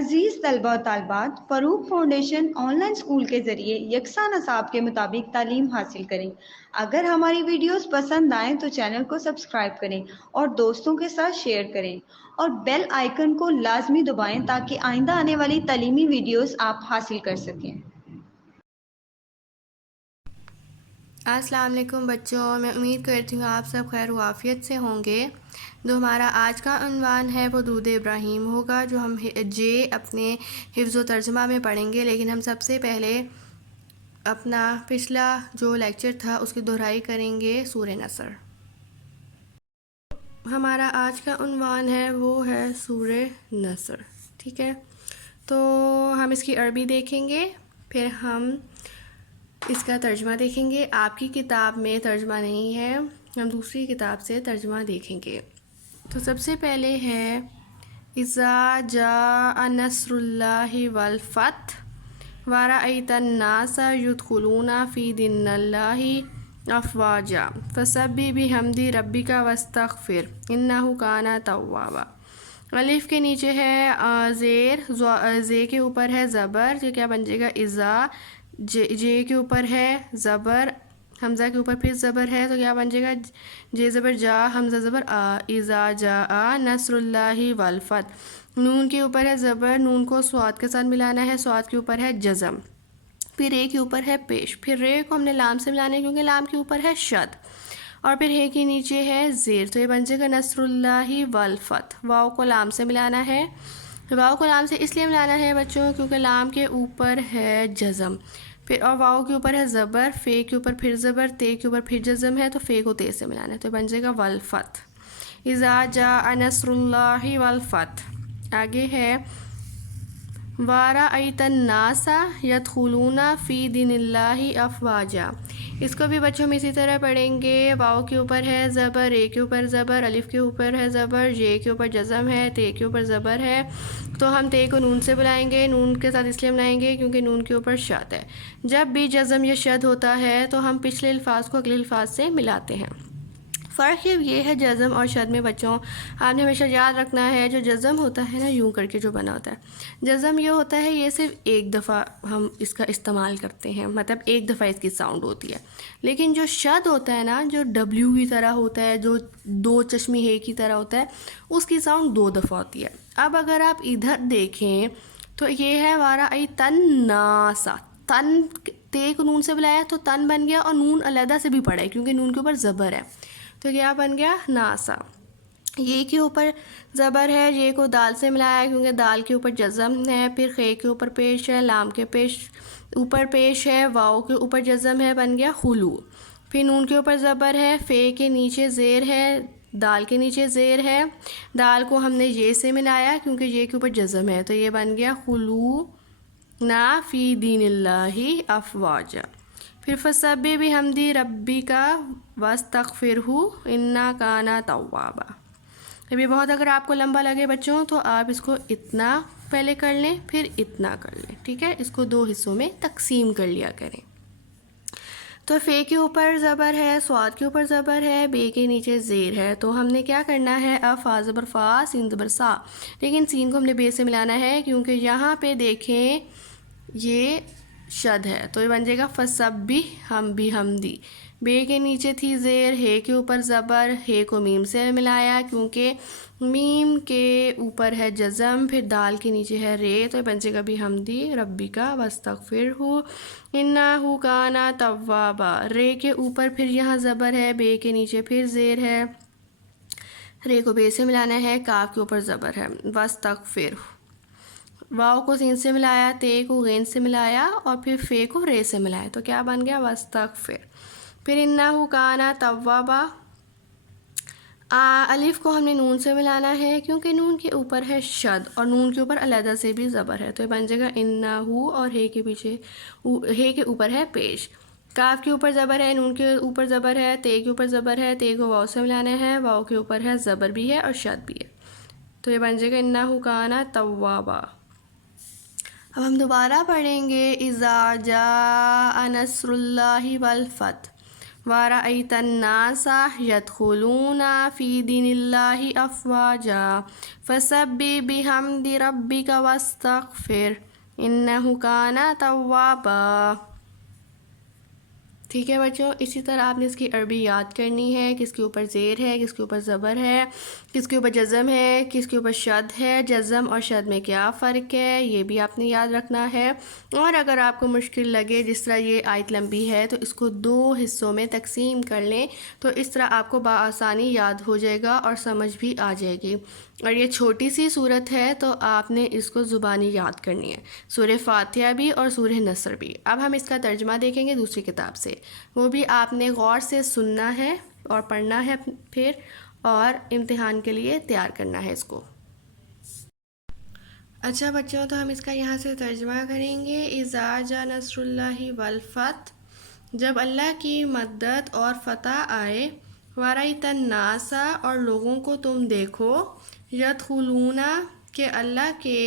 عزیز طلبہ و طالبات، فروغ فاؤنڈیشن آن لائن اسکول کے ذریعے یکساں نصاب کے مطابق تعلیم حاصل کریں۔ اگر ہماری ویڈیوز پسند آئیں تو چینل کو سبسکرائب کریں اور دوستوں کے ساتھ شیئر کریں اور بیل آئیکن کو لازمی دبائیں تاکہ آئندہ آنے والی تعلیمی ویڈیوز آپ حاصل کر سکیں۔ السلام علیکم بچوں، میں امید کرتی ہوں آپ سب خیر و عافیت سے ہوں گے۔ جو ہمارا آج کا عنوان ہے وہ درود ابراہیم ہوگا، جو ہم اپنے حفظ و ترجمہ میں پڑھیں گے، لیکن ہم سب سے پہلے اپنا پچھلا جو لیکچر تھا اس کی دہرائی کریں گے سورہ نصر۔ ہمارا آج کا عنوان ہے وہ ہے سورہ نصر، ٹھیک ہے؟ تو ہم اس کی عربی دیکھیں گے، پھر ہم اس کا ترجمہ دیکھیں گے۔ آپ کی کتاب میں ترجمہ نہیں ہے، ہم دوسری کتاب سے ترجمہ دیکھیں گے۔ تو سب سے پہلے ہے اذا جاء نصر اللہ والفتح ورأیت الناس یدخلون فی دین اللہ افواجا فسبح بحمد ربک واستغفر انہ کان توابا۔ الف کے نیچے ہے زیر، زے کے اوپر ہے زبر، جو کیا بن جائے گا اذا، جے کے اوپر ہے زبر، حمزہ کے اوپر پھر زبر ہے تو کیا بن جائے گا جے زبر جا، حمزہ زبر آ، اذا جاء نصر اللہ والفتح۔ نون کے اوپر ہے زبر، نون کو صاد کے ساتھ ملانا ہے، صاد کے اوپر ہے جزم، پھر رے کے اوپر ہے پیش، پھر رے کو ہم نے لام سے ملانا ہے کیونکہ لام کے اوپر ہے شد، اور پھر ہے کے نیچے ہے زیر، تو یہ بن جائے گا نصر اللہ والفتح۔ واو کو لام سے ملانا ہے، واو کو لام سے اس لیے ملانا ہے بچوں کیونکہ لام کے اوپر ہے جزم، پھر اور واو کے اوپر ہے زبر، فے کے اوپر پھر زبر، تے کے اوپر پھر جزم ہے تو فے کو تے سے ملانا ہے، تو بن جائے گا والفتح۔ اذا جاء نصر اللہ والفتح۔ آگے ہے وَرَأَيْتَ النَّاسَ يَدْخُلُونَ فِي دِینِ اللَّهِ أَفْوَاجًا۔ اس کو بھی بچوں میں اسی طرح پڑھیں گے۔ واو کے اوپر ہے زبر، رے کے اوپر زبر، الف کے اوپر ہے زبر، جے کے اوپر جزم ہے، تے کے اوپر زبر ہے، تو ہم تے کو نون سے بلائیں گے، نون کے ساتھ اس لیے بلائیں گے کیونکہ نون کے اوپر شد ہے۔ جب بھی جزم یا شد ہوتا ہے تو ہم پچھلے الفاظ کو اگلے الفاظ سے ملاتے ہیں۔ فرق یہ ہے جزم اور شد میں بچوں، آپ نے ہمیشہ یاد رکھنا ہے جو جزم ہوتا ہے نا یوں کر کے جو بنا ہوتا ہے، جزم یہ ہوتا ہے یہ صرف ایک دفعہ ہم اس کا استعمال کرتے ہیں، مطلب ایک دفعہ اس کی ساؤنڈ ہوتی ہے، لیکن جو شد ہوتا ہے نا، جو ڈبلیو کی طرح ہوتا ہے، جو دو چشمی ہے کی طرح ہوتا ہے، اس کی ساؤنڈ دو دفعہ ہوتی ہے۔ اب اگر آپ ادھر دیکھیں تو یہ ہے وَرَأَيْتَ النَّاسَ، تن تے کو نون سے بلایا تو تن بن گیا، اور نون علیحدہ سے بھی پڑھا ہے کیونکہ نون کے اوپر زبر ہے، تو کیا بن گیا ناسا۔ یہ کے اوپر زبر ہے، یہ کو دال سے ملایا کیونکہ دال کے اوپر جزم ہے، پھر خے کے اوپر پیش ہے، لام کے اوپر پیش ہے، واؤ کے اوپر جزم ہے، بن گیا خلو، پھر نون کے اوپر زبر ہے، فے کے نیچے زیر ہے، دال کے نیچے زیر ہے، دال کو ہم نے یہ سے ملایا کیونکہ یہ کے اوپر جزم ہے، تو یہ بن گیا خلو نا فی دین اللہ افواجا۔ پھر فسبح بحمد ربک واستغفرہ انہ کان توابا۔ ابھی بہت اگر آپ کو لمبا لگے بچوں تو آپ اس کو اتنا پہلے کر لیں پھر اتنا کر لیں، ٹھیک ہے؟ اس کو دو حصوں میں تقسیم کر لیا کریں۔ تو فے کے اوپر زبر ہے، صاد کے اوپر زبر ہے، بے کے نیچے زیر ہے، تو ہم نے کیا کرنا ہے فا زبر فا، سین زبر سا، لیکن سین کو ہم نے بے سے ملانا ہے کیونکہ یہاں پہ دیکھیں یہ شد ہے، تو یہ بن جائے گا فسبح ہم بھی حمدی، بے کے نیچے تھی زیر، ہے کے اوپر زبر، ہے کو میم سے ملایا کیونکہ میم کے اوپر ہے جزم، پھر دال کے نیچے ہے رے، تو یہ بن جائے گا بھی حمدی ربی کا واستغفرہ انہ کان توابا۔ رے کے اوپر پھر یہاں زبر ہے، بے کے نیچے پھر زیر ہے، رے کو بے سے ملانا ہے، کاف کے اوپر زبر ہے، واستغفرہ، واؤ کو سین سے ملایا، تے کو غین سے ملایا، اور پھر فے کو رے سے ملایا، تو کیا بن گیا واستغفر۔ پھر انہ کان توابا، الف کو ہم نے نون سے ملانا ہے کیونکہ نون کے اوپر ہے شد، اور نون کے اوپر علیحدہ سے بھی زبر ہے، تو یہ بن جائے گا انہ، اور ہے کے پیچھے ہے کے اوپر ہے پیش، کاف کے اوپر زبر ہے، نون کے اوپر زبر ہے، تے کے اوپر زبر ہے، تے کو واؤ سے ملانا ہے، واؤ کے اوپر ہے زبر بھی ہے اور شد بھی ہے، تو یہ بن جائے گا انہ کان توابا۔ اب ہم دوبارہ پڑھیں گے اذا جاء نصر اللہ والفتح وَرَأَيْتَ النَّاسَ يَدْخُلُونَ فِي دِينِ اللَّهِ أَفْوَاجًا فَسَبِّحْ بِحَمْدِ رَبِّكَ وَاسْتَغْفِرْ إِنَّهُ كَانَ تَوَّابًا۔ ٹھیک ہے بچوں، اسی طرح آپ نے اس کی عربی یاد کرنی ہے، کس کے اوپر زیر ہے، کس کے اوپر زبر ہے، کس کے اوپر جزم ہے، کس کے اوپر شد ہے، جزم اور شد میں کیا فرق ہے، یہ بھی آپ نے یاد رکھنا ہے۔ اور اگر آپ کو مشکل لگے، جس طرح یہ آیت لمبی ہے تو اس کو 2 حصوں میں تقسیم کر لیں، تو اس طرح آپ کو بآسانی یاد ہو جائے گا اور سمجھ بھی آ جائے گی۔ اور یہ چھوٹی سی صورت ہے تو آپ نے اس کو زبانی یاد کرنی ہے، سورہ فاتحہ بھی اور سورہ نصر بھی۔ اب ہم اس کا ترجمہ دیکھیں گے دوسری کتاب سے، وہ بھی آپ نے غور سے سننا ہے اور پڑھنا ہے پھر، اور امتحان کے لیے تیار کرنا ہے اس کو۔ اچھا بچوں، تو ہم اس کا یہاں سے ترجمہ کریں گے۔ اذا جاء نصر اللہ والفتح، جب اللہ کی مدد اور فتح آئے، وَرَأَيْتَ النَّاسَ اور لوگوں کو تم دیکھو، يَدْخُلُونَ کہ اللہ کے،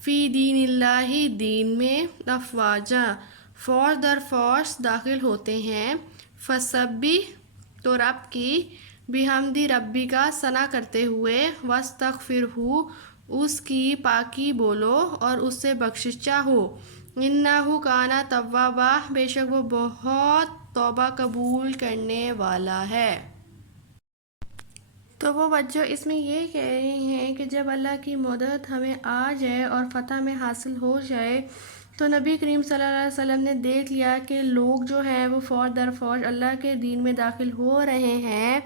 فی دین اللہ دین میں، افواجا فوج در فوج داخل ہوتے ہیں، فسبح تو رب کی، بحمد ربی کا ثنا کرتے ہوئے، واستغفرہ اس کی پاکی بولو اور اس سے بخشش چاہو، انہ کانا توابا بے شک وہ بہت توبہ قبول کرنے والا ہے۔ تو وہ بچوں اس میں یہ کہہ رہے ہیں کہ جب اللہ کی مدد ہمیں آ جائے اور فتح میں حاصل ہو جائے، تو نبی کریم صلی اللہ علیہ وسلم نے دیکھ لیا کہ لوگ جو ہیں وہ فوج در فوج اللہ کے دین میں داخل ہو رہے ہیں،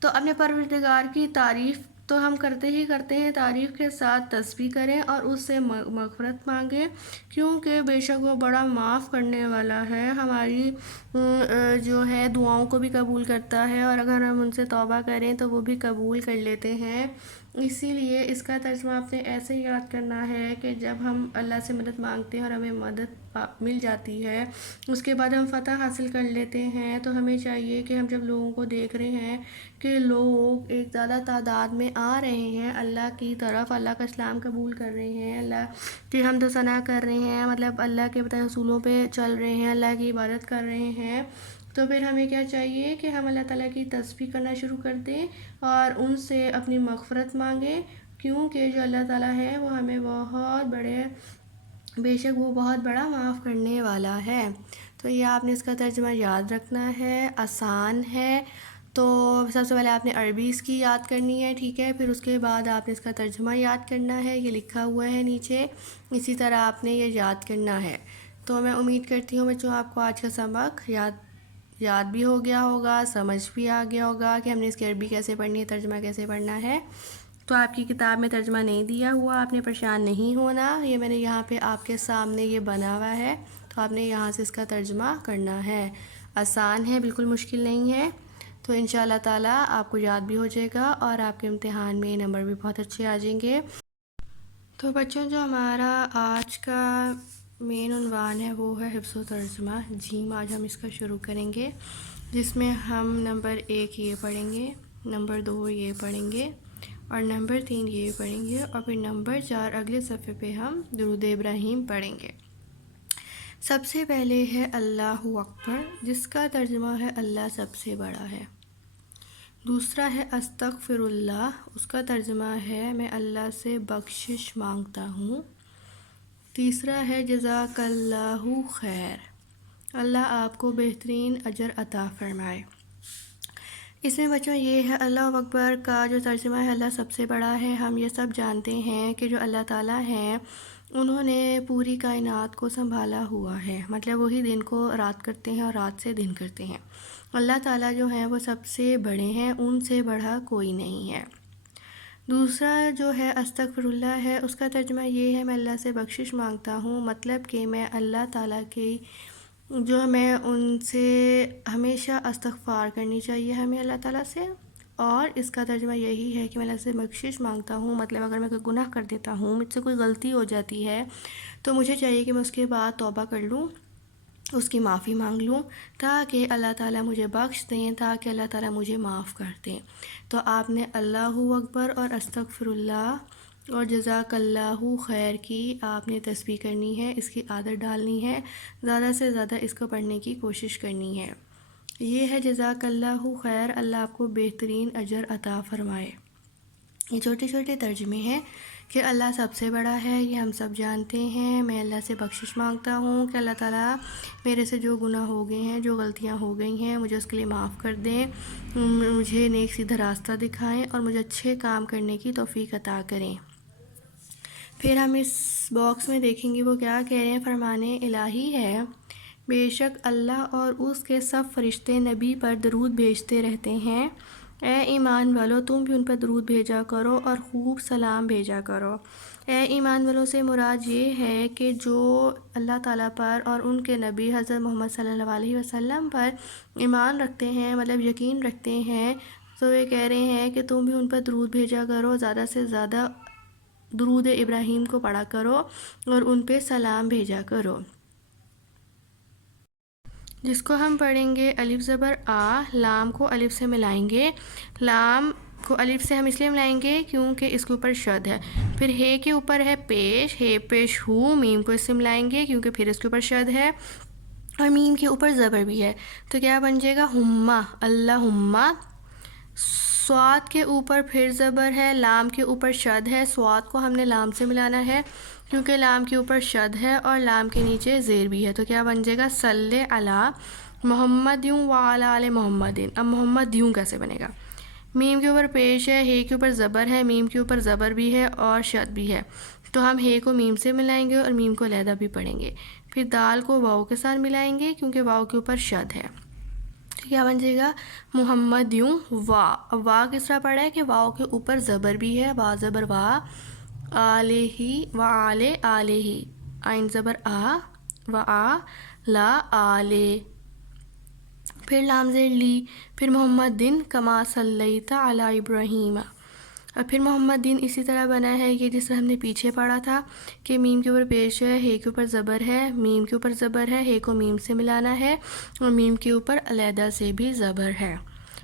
تو اپنے پروردگار کی تعریف تو ہم کرتے ہی کرتے ہیں، تعریف کے ساتھ تسبیح کریں اور اس سے مغفرت مانگیں، کیونکہ بے شک وہ بڑا معاف کرنے والا ہے، ہماری جو ہے دعاؤں کو بھی قبول کرتا ہے، اور اگر ہم ان سے توبہ کریں تو وہ بھی قبول کر لیتے ہیں۔ اسی لیے اس کا ترجمہ آپ نے ایسے یاد کرنا ہے کہ جب ہم اللہ سے مدد مانگتے ہیں اور ہمیں مدد مل جاتی ہے، اس کے بعد ہم فتح حاصل کر لیتے ہیں، تو ہمیں چاہیے کہ ہم جب لوگوں کو دیکھ رہے ہیں کہ لوگ ایک زیادہ تعداد میں آ رہے ہیں اللہ کی طرف، اللہ کا اسلام قبول کر رہے ہیں، اللہ کی حمد و ثنا کر رہے ہیں، مطلب اللہ کے بتائے اصولوں پہ چل رہے ہیں، اللہ کی عبادت کر رہے ہیں، تو پھر ہمیں کیا چاہیے کہ ہم اللہ تعالیٰ کی تسبیح کرنا شروع کر دیں اور ان سے اپنی مغفرت مانگیں، کیونکہ جو اللہ تعالیٰ ہے وہ ہمیں بہت بڑے، بے شک وہ بہت بڑا معاف کرنے والا ہے۔ تو یہ آپ نے اس کا ترجمہ یاد رکھنا ہے، آسان ہے۔ تو سب سے پہلے آپ نے عربی اس کی یاد کرنی ہے، ٹھیک ہے، پھر اس کے بعد آپ نے اس کا ترجمہ یاد کرنا ہے، یہ لکھا ہوا ہے نیچے، اسی طرح آپ نے یہ یاد کرنا ہے۔ تو میں امید کرتی ہوں بچوں آپ کو آج کا سبق یاد بھی ہو گیا ہوگا، سمجھ بھی آ گیا ہوگا کہ ہم نے اس کی عربی کیسے پڑھنی ہے، ترجمہ کیسے پڑھنا ہے۔ تو آپ کی کتاب میں ترجمہ نہیں دیا ہوا، آپ نے پریشان نہیں ہونا، یہ میں نے یہاں پہ آپ کے سامنے یہ بنا ہوا ہے، تو آپ نے یہاں سے اس کا ترجمہ کرنا ہے۔ آسان ہے، بالکل مشکل نہیں ہے، تو انشاءاللہ تعالیٰ آپ کو یاد بھی ہو جائے گا اور آپ کے امتحان میں نمبر بھی بہت اچھے آ جائیں گے۔ تو بچوں جو ہمارا آج کا مین عنوان ہے وہ ہے حفظ و ترجمہ جیم، آج ہم اس کا شروع کریں گے، جس میں ہم نمبر 1 یہ پڑھیں گے، نمبر 2 یہ پڑھیں گے، اور نمبر 3 یہ پڑھیں گے، اور پھر نمبر 4 اگلے صفحے پہ ہم درود ابراہیم پڑھیں گے۔ سب سے پہلے ہے اللہ اکبر، جس کا ترجمہ ہے اللہ سب سے بڑا ہے۔ دوسرا ہے استغفر اللہ، اس کا ترجمہ ہے میں اللہ سے بخشش مانگتا ہوں۔ تیسرا ہے جزاک اللہ خیر، اللہ آپ کو بہترین اجر عطا فرمائے۔ اس میں بچوں یہ ہے اللہ اکبر کا جو ترجمہ ہے اللہ سب سے بڑا ہے۔ ہم یہ سب جانتے ہیں کہ جو اللہ تعالیٰ ہیں انہوں نے پوری کائنات کو سنبھالا ہوا ہے، مطلب وہی دن کو رات کرتے ہیں اور رات سے دن کرتے ہیں۔ اللہ تعالیٰ جو ہیں وہ سب سے بڑے ہیں، ان سے بڑا کوئی نہیں ہے۔ دوسرا جو ہے استغفر اللہ ہے، اس کا ترجمہ یہ ہے میں اللہ سے بخشش مانگتا ہوں، مطلب کہ میں اللہ تعالیٰ کی جو میں ان سے ہمیشہ استغفار کرنی چاہیے ہمیں اللہ تعالیٰ سے، اور اس کا ترجمہ یہی ہے کہ میں اللہ سے بخشش مانگتا ہوں، مطلب اگر میں کوئی گناہ کر دیتا ہوں، مجھ سے کوئی غلطی ہو جاتی ہے تو مجھے چاہیے کہ میں اس کے بعد توبہ کر لوں، اس کی معافی مانگ لوں، تاکہ اللہ تعالیٰ مجھے بخش دیں، تاکہ اللہ تعالیٰ مجھے معاف کر دیں۔ تو آپ نے اللہ اکبر اور استغفر اللہ اور جزاک اللہ خیر کی آپ نے تسبیح کرنی ہے، اس کی عادت ڈالنی ہے، زیادہ سے زیادہ اس کو پڑھنے کی کوشش کرنی ہے۔ یہ ہے جزاک اللہ خیر، اللہ آپ کو بہترین اجر عطا فرمائے۔ یہ چھوٹے چھوٹے ترجمے ہیں کہ اللہ سب سے بڑا ہے، یہ ہم سب جانتے ہیں۔ میں اللہ سے بخشش مانگتا ہوں کہ اللہ تعالیٰ میرے سے جو گناہ ہو گئے ہیں، جو غلطیاں ہو گئی ہیں، مجھے اس کے لیے معاف کر دیں، مجھے نیک سیدھا راستہ دکھائیں اور مجھے اچھے کام کرنے کی توفیق عطا کریں۔ پھر ہم اس باکس میں دیکھیں گے وہ کیا کہہ رہے ہیں۔ فرمانے الہی ہے، بے شک اللہ اور اس کے سب فرشتے نبی پر درود بھیجتے رہتے ہیں۔ اے ایمان والو، تم بھی ان پر درود بھیجا کرو اور خوب سلام بھیجا کرو۔ اے ایمان والوں سے مراد یہ ہے کہ جو اللہ تعالیٰ پر اور ان کے نبی حضرت محمد صلی اللہ علیہ وسلم پر ایمان رکھتے ہیں، مطلب یقین رکھتے ہیں، تو یہ کہہ رہے ہیں کہ تم بھی ان پر درود بھیجا کرو، زیادہ سے زیادہ درود ابراہیم کو پڑھا کرو اور ان پہ سلام بھیجا کرو، جس کو ہم پڑھیں گے الف زبر آ، لام کو الف سے ملائیں گے۔ لام کو الف سے ہم اس لیے ملائیں گے کیونکہ اس کے اوپر شد ہے۔ پھر ہے کے اوپر ہے پیش، ہے پیش ہو، میم کو اس سے ملائیں گے کیونکہ پھر اس کے اوپر شد ہے، اور میم کے اوپر زبر بھی ہے، تو کیا بن جائے گا ہما، اللہما۔ سواد کے اوپر پھر زبر ہے، لام کے اوپر شد ہے، سواد کو ہم نے لام سے ملانا ہے کیونکہ لام کے اوپر شد ہے اور لام کے نیچے زیر بھی ہے، تو کیا بن جائے گا صلی علی محمد وعلی آل محمد۔ اب محمد کیسے بنے گا؟ میم کے اوپر پیش ہے، ہے کے اوپر زبر ہے، میم کے اوپر زبر بھی ہے اور شد بھی ہے، تو ہم ہے کو میم سے ملائیں گے اور میم کو علیحدہ بھی پڑھیں گے۔ پھر دال کو واؤ کے ساتھ ملائیں گے کیونکہ واؤ کے اوپر شد ہے، تو کیا بن جائے گا محمد وا۔ اب وا کس طرح پڑھا ہے کہ واؤ کے اوپر زبر بھی ہے، وا زبر وا، آلہ و آل آلہ، آئین زبر آ و آ لا آلے، پھر لام زیر لی، پھر محمد کما صلیت علی ابراہیم، اور پھر محمد اسی طرح بنا ہے کہ جس طرح ہم نے پیچھے پڑھا تھا کہ میم کے اوپر پیش ہے، ہے کے اوپر زبر ہے، میم کے اوپر زبر ہے کو میم سے ملانا ہے اور میم کے اوپر علیحدہ سے بھی زبر ہے،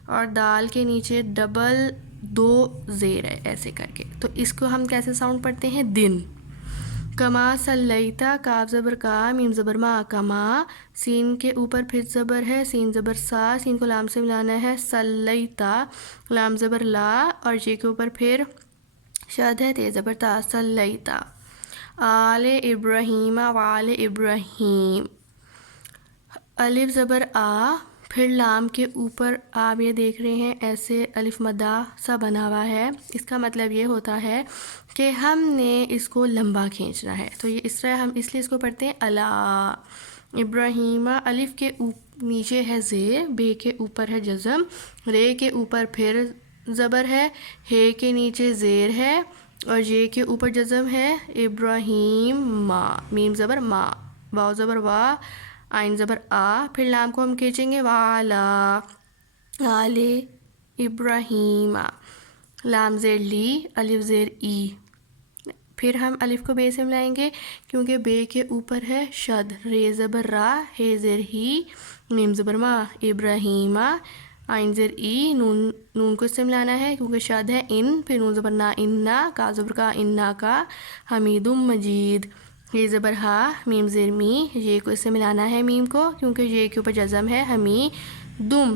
اور دال کے نیچے ڈبل 2 زیر ہے ایسے کر کے، تو اس کو ہم کیسے ساؤنڈ پڑھتے ہیں؟ دن۔ کما صلیتا، کاف زبر کا، میم زبر ما، کما، سین کے اوپر پھر زبر ہے، سین زبر سا، سین کو لام سے ملانا ہے، صلیتا، لام زبر لا، اور جے کے اوپر پھر شد ہے، تے زبر تا، صلیتا، آل ابراہیم وآل ابراہیم، الف زبر آ، پھر لام کے اوپر آپ یہ دیکھ رہے ہیں ایسے الف مدہ سا بنا ہوا ہے، اس کا مطلب یہ ہوتا ہے کہ ہم نے اس کو لمبا کھینچنا ہے، تو یہ اس طرح ہم اس لیے اس کو پڑھتے ہیں الا ابراہیم۔ الف کے نیچے ہے زیر، بے کے اوپر ہے جزم، رے کے اوپر پھر زبر ہے کے نیچے زیر ہے اور یہ کے اوپر جزم ہے، ابراہیم ما، میم زبر ما، واو زبر وا، آئین زبر آ، پھر لام کو ہم کھینچیں گے والا آل ابراہیم، لام زیر لی، الف زیر ای، پھر ہم الف کو بے سے ملائیں گے کیونکہ بے کے اوپر ہے شد، رے زبر را، ہے زیر ہی، میم زبر ما، ابراہیم، آئین زیر ای، نون کو اس سے ملانا ہے کیونکہ شد ہے، ان، پھر نون زبر نا، اننا، کا زبر کا، اننا کا، حمید مجید، یہ زبر ہا، میم زیر می، یہ کو اس سے ملانا ہے میم کو کیونکہ یہ کے اوپر جزم ہے، حمیدم،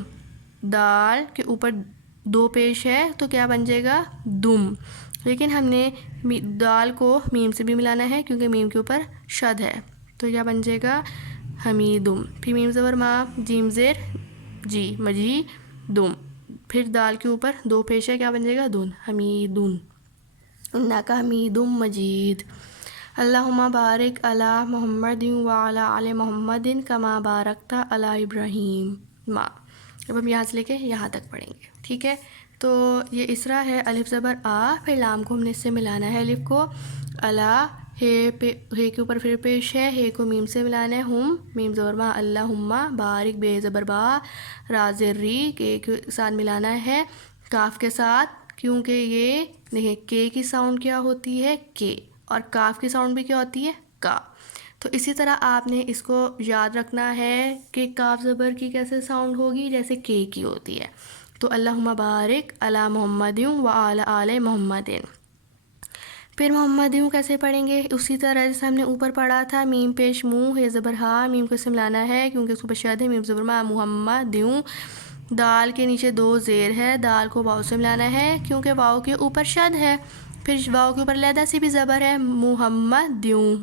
دال کے اوپر 2 پیش ہے تو کیا بن جائے گا دم، لیکن ہم نے دال کو میم سے بھی ملانا ہے کیونکہ میم کے اوپر شد ہے، تو کیا بن جائے گا حمیدم، پھر میم زبر ما، جیم زیر جی، مجیدم، پھر دال کے اوپر 2 پیش ہے، کیا بن جائے گا دن، حمیدن، انہا کا حمیدم مجید۔ اللہم بارک علی محمد وعلی آل محمد کما بارکت علی ابراہیم ما۔ اب ہم یہاں سے لے کے یہاں تک پڑھیں گے، ٹھیک ہے؟ تو یہ اس طرح ہے، الف زبر آ، پھر لام کو ہم نے اس سے ملانا ہے، الف کو الا، ہے کے اوپر پھر پیش ہے کو میم سے ملانا ہے، ہم، میم زبر ما، اللہم، بارک، بے زبر با، را زیر ری، کے ساتھ ملانا ہے کاف کے ساتھ کیونکہ یہ دیکھیں کے کی ساؤنڈ کیا ہوتی ہے کے، اور کاف کی ساؤنڈ بھی کیا ہوتی ہے کا، تو اسی طرح آپ نے اس کو یاد رکھنا ہے کہ کاف زبر کی کیسے ساؤنڈ ہوگی جیسے کے کی ہوتی ہے، تو اللہم بارک علی محمد وعلی آل محمد۔ پھر محمدیوں کیسے پڑھیں گے؟ اسی طرح جیسے ہم نے اوپر پڑھا تھا، میم پیش منہ ہے زبر ہا، میم کو اسے ملانا ہے کیونکہ اس کو شد ہے، میم زبر ما، محمدیوں. دال کے نیچے 2 زیر ہے، دال کو واؤ سے ملانا ہے کیونکہ واؤ کے اوپر شد ہے. پھر واؤ کے اوپر علیحدہ سی بھی زبر ہے، محمدیوں.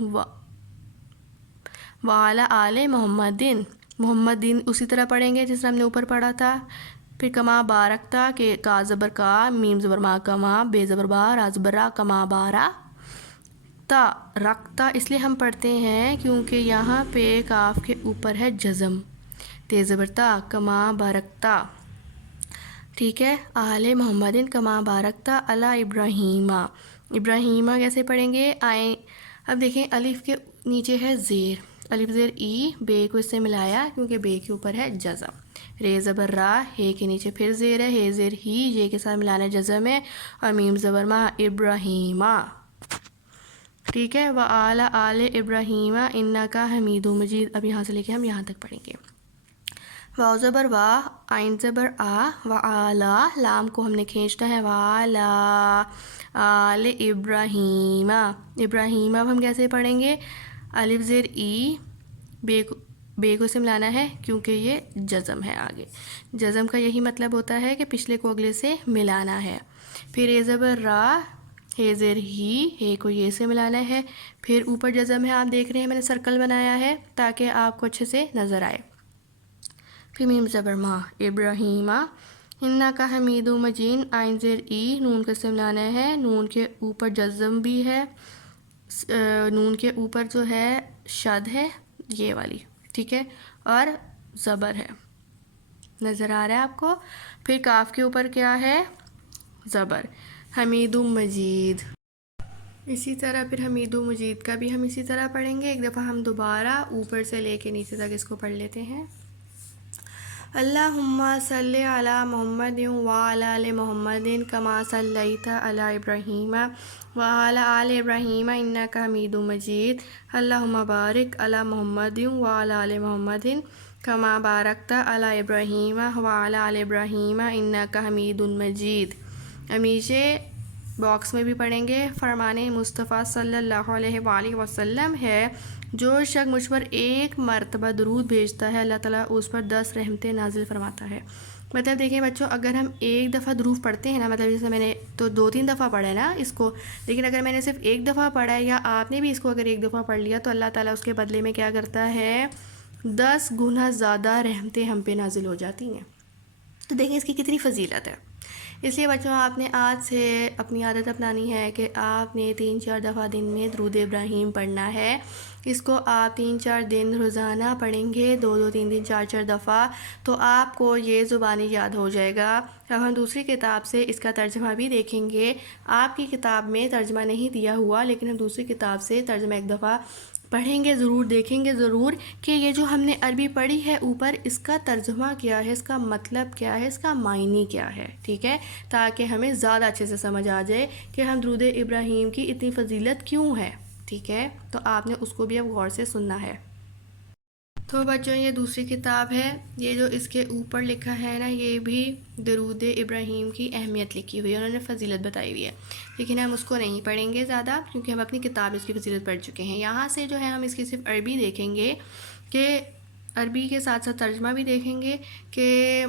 وعلی آل محمدین، محمدین اسی طرح پڑھیں گے جس طرح ہم نے اوپر پڑھا تھا. پھر کما بارکتا کے کا زبر کا، میم زبر ما کما، بے زبر با، را زبر را، کما بارا تا رکھتا. اس لیے ہم پڑھتے ہیں کیونکہ یہاں پہ کاف کے اوپر ہے جزم، تے زبر تا، کما بارکتا. ٹھیک ہے، آل محمدین کما بارکتا علی ابراہیمہ. ابراہیمہ کیسے پڑھیں گے؟ آئیں اب دیکھیں، الف کے نیچے ہے زیر، الف زیر ای، بے کو اس سے ملایا کیونکہ بے کے اوپر ہے جزم. رے زبر را، ہے کے نیچے پھر زیر ہے، ہے زیر ہی، یہ کے ساتھ ملانا جزم ہے، اور میم زبر ما، ابراہیمہ. ٹھیک ہے، وَآلَ آلِ ابراہیمہ انکا حمید مجید. اب یہاں سے لے کے ہم یہاں تک پڑھیں گے. واو زبر وا، آئین زبر آ، وعلا، لام کو ہم نے کھینچنا ہے، وعلا آل ابراہیمہ. ابراہیمہ اب ہم کیسے پڑھیں گے؟ الف زیر ای، بے کو سے ملانا ہے کیونکہ یہ جزم ہے. آگے جزم کا یہی مطلب ہوتا ہے کہ پچھلے کو اگلے سے ملانا ہے. پھر اے زبر را، ہے زیر ہی، ہے کو یہ سے ملانا ہے، پھر اوپر جزم ہے. آپ دیکھ رہے ہیں میں نے سرکل بنایا ہے تاکہ آپ کو اچھے سے نظر آئے. پھر میم زبر ما، ابراہیمہ انکا حمید مجید، آئین زیر ای، نون کو سے ملانا ہے، نون کے اوپر جزم بھی ہے، نون کے اوپر جو ہے شد ہے یہ والی، ٹھیک ہے، اور زبر ہے. نظر آ رہا ہے آپ کو؟ پھر کاف کے اوپر کیا ہے؟ زبر، حمید مجید. اسی طرح پھر حمید مجید کا بھی ہم اسی طرح پڑھیں گے. ایک دفعہ ہم دوبارہ اوپر سے لے کے نیچے تک اس کو پڑھ لیتے ہیں. اللہم صلی علی محمد وعلی آل محمد کما صلیت علی ابراہیم وعلی آل ابراہیم انکا حمید مجید. اللہم بارک علی محمد وعلی آل محمد کما بارکت علی ابراہیم وعلی آل ابراہیم انکا حمید مجید. ہمیشہ باکس میں بھی پڑھیں گے. فرمان مصطفیٰ صلی اللہ علیہ وآلہ وسلم ہے، جو شخص مجھ پر 1 مرتبہ درود بھیجتا ہے اللہ تعالیٰ اس پر 10 رحمتیں نازل فرماتا ہے. مطلب دیکھیں بچوں، اگر ہم 1 دفعہ درود پڑھتے ہیں نا، مطلب جیسے میں نے تو 2-3 دفعہ پڑھا ہے نا اس کو، لیکن اگر میں نے صرف 1 دفعہ پڑھا ہے یا آپ نے بھی اس کو اگر 1 دفعہ پڑھ لیا تو اللہ تعالیٰ اس کے بدلے میں کیا کرتا ہے؟ 10 گنا زیادہ رحمتیں ہم پہ نازل ہو جاتی ہیں. تو دیکھیں اس کی کتنی فضیلت ہے. اس لیے بچوں آپ نے آج سے اپنی عادت اپنانی ہے کہ آپ نے 3-4 دفعہ دن میں درود ابراہیم پڑھنا ہے. اس کو آپ 3-4 دن روزانہ پڑھیں گے، 2-2 3-3 4-4 دفعہ، تو آپ کو یہ زبانی یاد ہو جائے گا. اب ہم دوسری کتاب سے اس کا ترجمہ بھی دیکھیں گے. آپ کی کتاب میں ترجمہ نہیں دیا ہوا، لیکن ہم دوسری کتاب سے ترجمہ ایک دفعہ پڑھیں گے ضرور، دیکھیں گے ضرور کہ یہ جو ہم نے عربی پڑھی ہے اوپر، اس کا ترجمہ کیا ہے، اس کا مطلب کیا ہے، اس کا معنی کیا ہے. ٹھیک ہے، تاکہ ہمیں زیادہ اچھے سے سمجھ آ جائے کہ ہم درود ابراہیم کی اتنی فضیلت کیوں ہے. ٹھیک ہے، تو آپ نے اس کو بھی اب غور سے سننا ہے. تو بچوں یہ دوسری کتاب ہے، یہ جو اس کے اوپر لکھا ہے نا، یہ بھی درود ابراہیم کی اہمیت لکھی ہوئی ہے، انہوں نے فضیلت بتائی ہوئی ہے، لیکن ہم اس کو نہیں پڑھیں گے زیادہ کیونکہ ہم اپنی کتاب اس کی فضیلت پڑھ چکے ہیں. یہاں سے جو ہے ہم اس کی صرف عربی دیکھیں گے کہ عربی کے ساتھ ساتھ ترجمہ بھی دیکھیں گے کہ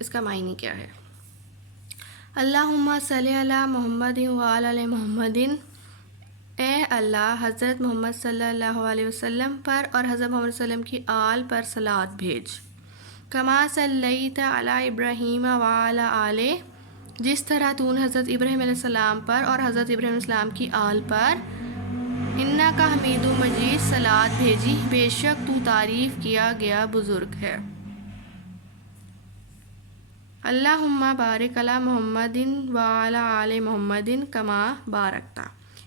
اس کا معنی کیا ہے. اللہم صلی علی محمد وعلی آل محمد. اے اللہ حضرت محمد صلی اللہ علیہ وسلم پر اور حضرت محمد صلی اللہ علیہ وسلم کی آل پر صلوات بھیج. کما صلیت علی ابراہیم وعلی آل، جس طرح تو نے حضرت ابراہیم علیہ السلام پر اور حضرت ابراہیم علیہ السلام کی آل پر انکا حمید مجید صلوات بھیجی، بے شک تو تعریف کیا گیا بزرگ ہے. اللہم بارک علی محمد وعلی آل محمد کما بارکتا.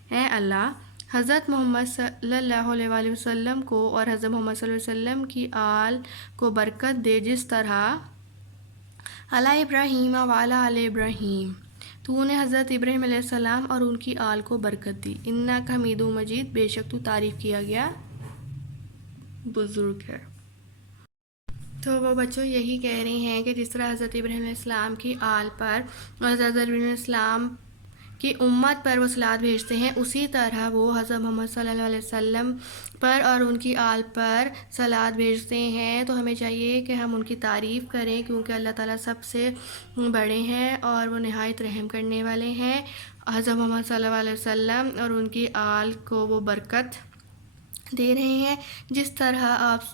اے اللہ حضرت محمد صلی اللہ علیہ وآلہ وسلم کو اور حضرت محمد صلی اللہ علیہ وسلم کی آل کو برکت دے جس طرح علی ابراہیم وعلی آل ابراہیم تو نے حضرت ابراہیم علیہ السلام اور ان کی آل کو برکت دی. انکا حمید مجید، بے شک تو تعریف کیا گیا بزرگ ہے. تو وہ بچوں یہی کہہ رہی ہیں کہ جس طرح حضرت ابراہیم علیہ السلام کی آل پر اور حضرت ابراہیم علیہ السلام کہ امت پر وہ صلوات بھیجتے ہیں، اسی طرح وہ حضرت محمد صلی اللہ علیہ وسلم پر اور ان کی آل پر صلوات بھیجتے ہیں۔ تو ہمیں چاہیے کہ ہم ان کی تعریف کریں، کیونکہ اللہ تعالیٰ سب سے بڑے ہیں اور وہ نہایت رحم کرنے والے ہیں۔ حضرت محمد صلی اللہ علیہ وسلم اور ان کی آل کو وہ برکت دے رہے ہیں جس طرح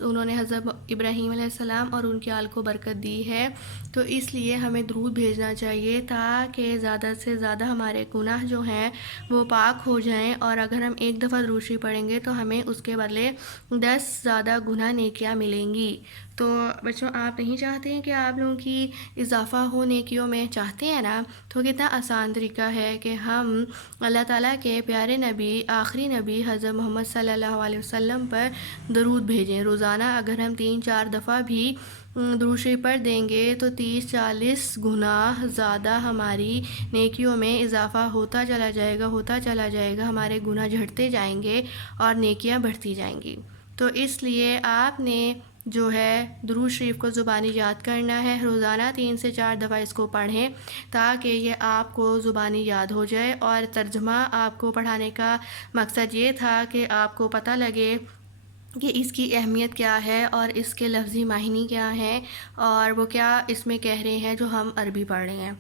انہوں نے حضرت ابراہیم علیہ السلام اور ان کی آل کو برکت دی ہے۔ تو اس لیے ہمیں درود بھیجنا چاہیے تاکہ زیادہ سے زیادہ ہمارے گناہ جو ہیں وہ پاک ہو جائیں، اور اگر ہم ایک دفعہ درود شریف پڑھیں گے تو ہمیں اس کے بدلے 10 زیادہ گناہ نیکیاں ملیں گی۔ تو بچوں، آپ نہیں چاہتے ہیں کہ آپ لوگوں کی اضافہ ہو نیکیوں میں؟ چاہتے ہیں نا؟ تو کتنا آسان طریقہ ہے کہ ہم اللہ تعالیٰ کے پیارے نبی، آخری نبی حضرت محمد صلی اللہ علیہ وسلم پر درود بھیجیں۔ روزانہ اگر ہم 3-4 دفعہ بھی درود شریف پڑھ دیں گے تو 30-40 گناہ زیادہ ہماری نیکیوں میں اضافہ ہوتا چلا جائے گا، ہمارے گناہ جھڑتے جائیں گے اور نیکیاں بڑھتی جائیں گی۔ تو اس لیے آپ نے جو ہے درود شریف کو زبانی یاد کرنا ہے، روزانہ 3 سے 4 دفعہ اس کو پڑھیں تاکہ یہ آپ کو زبانی یاد ہو جائے۔ اور ترجمہ آپ کو پڑھانے کا مقصد یہ تھا کہ آپ کو پتہ لگے کہ اس کی اہمیت کیا ہے اور اس کے لفظی معنی کیا ہیں اور وہ کیا اس میں کہہ رہے ہیں جو ہم عربی پڑھ رہے ہیں۔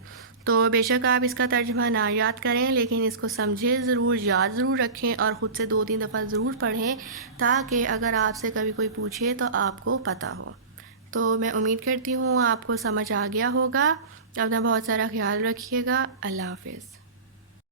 تو بے شک آپ اس کا ترجمہ نہ یاد کریں، لیکن اس کو سمجھیں ضرور، یاد ضرور رکھیں اور خود سے 2-3 دفعہ ضرور پڑھیں تاکہ اگر آپ سے کبھی کوئی پوچھے تو آپ کو پتہ ہو۔ تو میں امید کرتی ہوں آپ کو سمجھ آ گیا ہوگا۔ اپنا بہت سارا خیال رکھیے گا۔ اللہ حافظ۔